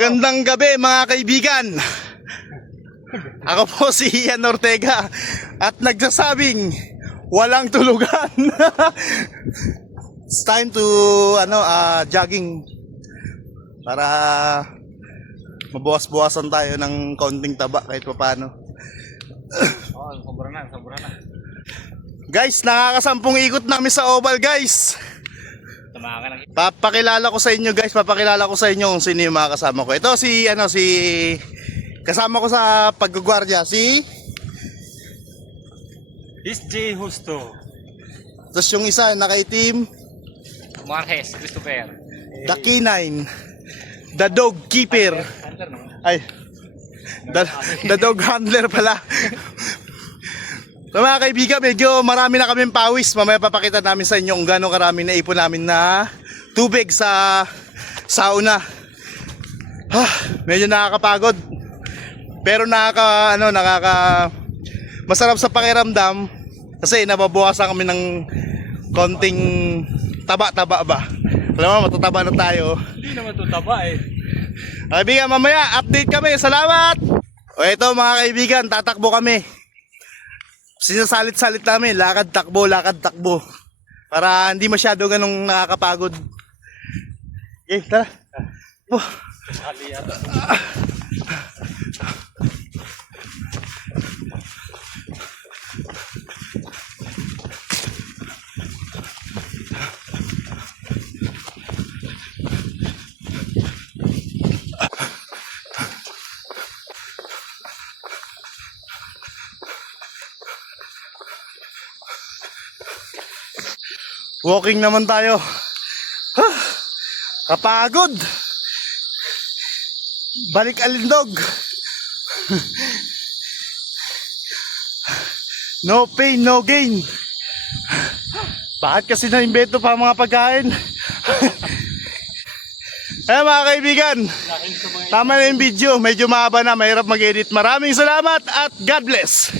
Gandang gabi mga kaibigan. Ako po si Ian Ortega at nagsasabing walang tulugan. It's time to jogging para mabawas-bawasan tayo ng kaunting taba kahit paano. Sobra na. Guys, nakakasampung ikot namin sa oval, guys. Papakilala ko sa inyo kung sino yung mga kasama ko. Ito si kasama ko sa paggugwardiya si SJ Justo. Tapos yung isa nakaitim Marques Christopher. The K9, the dog keeper. Ay, the dog handler pala. So mga kaibigan, medyo marami na kaming pawis. Mamaya papakita namin sa inyo kung gano'ng karami na ipon namin na tubig sa sauna. Medyo nakakapagod. Pero masarap sa pakiramdam kasi nababawasan kami ng konting taba-taba ba. Alam mo, matataba na tayo. Hindi naman ito taba eh. Kaibigan, mamaya update kami. Salamat! O ito mga kaibigan, tatakbo kami. Sinasalit-salit namin, lakad takbo. Para hindi masyado ganong nakakapagod. Okay, tara. Walking naman tayo. Kapagod. Balik Alindog. No pain, no gain. Bakit kasi na-invento pa mga pagkain? Ayan mga kaibigan, tama na yung video. Medyo mahaba na, mahirap mag-edit. Maraming salamat at God bless.